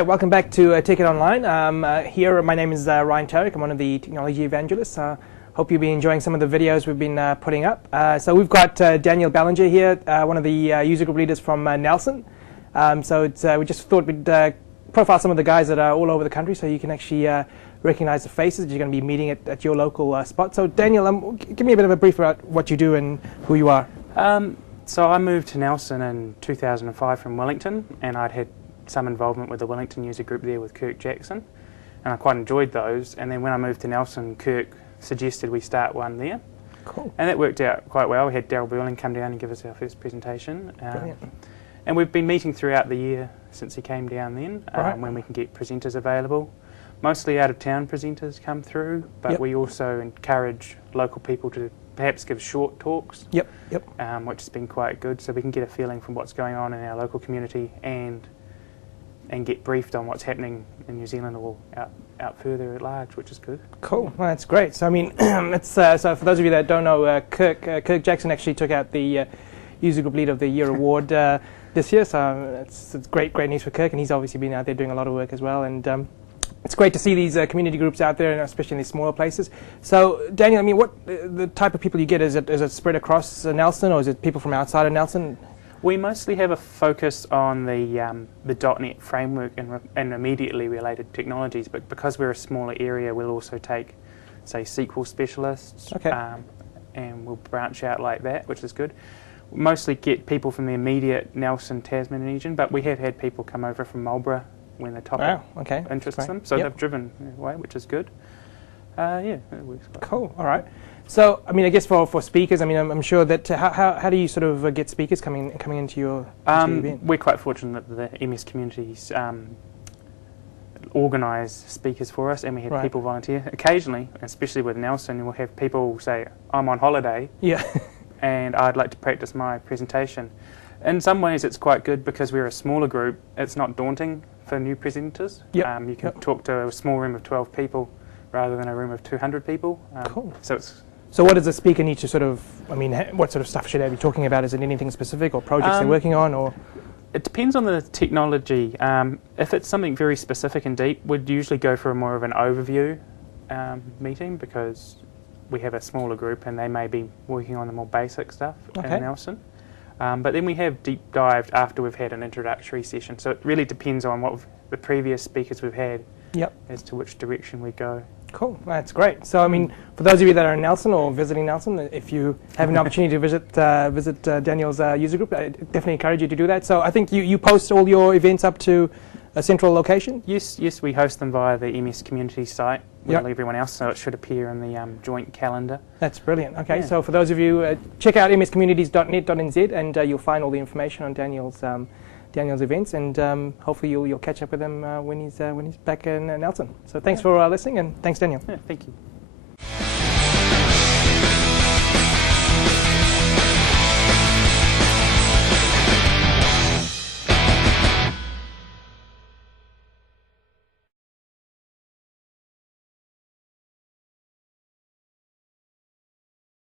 right, welcome back to Ticket Online. Here, my name is Ryan Tarek. I'm one of the technology evangelists. Hope you'll be enjoying some of the videos we've been putting up. So we've got Daniel Ballinger here, one of the user group leaders from Nelson. We just thought we'd profile some of the guys that are all over the country so you can actually recognize the faces that you're going to be meeting at your local spot. So Daniel, give me a bit of a brief about what you do and who you are. So I moved to Nelson in 2005 from Wellington, and I'd had some involvement with the Wellington user group there with Kirk Jackson, and I quite enjoyed those. And then when I moved to Nelson, Kirk suggested we start one there. Cool. And that worked out quite well. We had Daryl Burling come down and give us our first presentation. And we've been meeting throughout the year since he came down then, when we can get presenters available. Mostly out-of-town presenters come through, but we also encourage local people to perhaps give short talks, which has been quite good, so we can get a feeling from what's going on in our local community and get briefed on what's happening in New Zealand or out further at large, which is good. Cool, well, that's great. So I mean, so for those of you that don't know, Kirk Jackson actually took out the User Group Leader of the Year award this year, so it's great news for Kirk, and he's obviously been out there doing a lot of work as well, and it's great to see these community groups out there, and especially in these smaller places. So, Daniel, I mean, what the type of people you get, is it spread across Nelson, or is it people from outside of Nelson? We mostly have a focus on the .NET framework and immediately related technologies, but because we're a smaller area, we'll also take, say, SQL specialists, and we'll branch out like that, which is good. We mostly get people from the immediate Nelson, Tasman region, but we have had people come over from Marlborough when the topic interests them, so they've driven away, which is good. It works quite cool. All right. So, I mean, I guess for speakers, I mean, I'm sure that how do you sort of get speakers coming into your event? We're quite fortunate that the MS communities organise speakers for us, and we have people volunteer. Occasionally, especially with Nelson, we'll have people say, "I'm on holiday, and I'd like to practice my presentation." In some ways, it's quite good because we're a smaller group. It's not daunting for new presenters. You can talk to a small room of 12 people rather than a room of 200 people. Cool. So what does the speaker need to sort of, I mean, what sort of stuff should they be talking about? Is it anything specific or projects they're working on? Or it depends on the technology. If it's something very specific and deep, we'd usually go for more of an overview meeting because we have a smaller group and they may be working on the more basic stuff in Nelson. But then we have deep dived after we've had an introductory session. So it really depends on what the previous speakers we've had as to which direction we go. Cool, that's great. So I mean, for those of you that are in Nelson or visiting Nelson, if you have an opportunity to visit Daniel's user group, I definitely encourage you to do that. So I think you post all your events up to a central location? Yes, we host them via the MS community site with everyone else, so it should appear in the joint calendar. That's brilliant. Okay, so for those of you, check out mscommunities.net.nz and you'll find all the information on Daniel's events, and hopefully you'll catch up with him when he's back in Nelson. So thanks for listening, and thanks, Daniel. Yeah, thank you.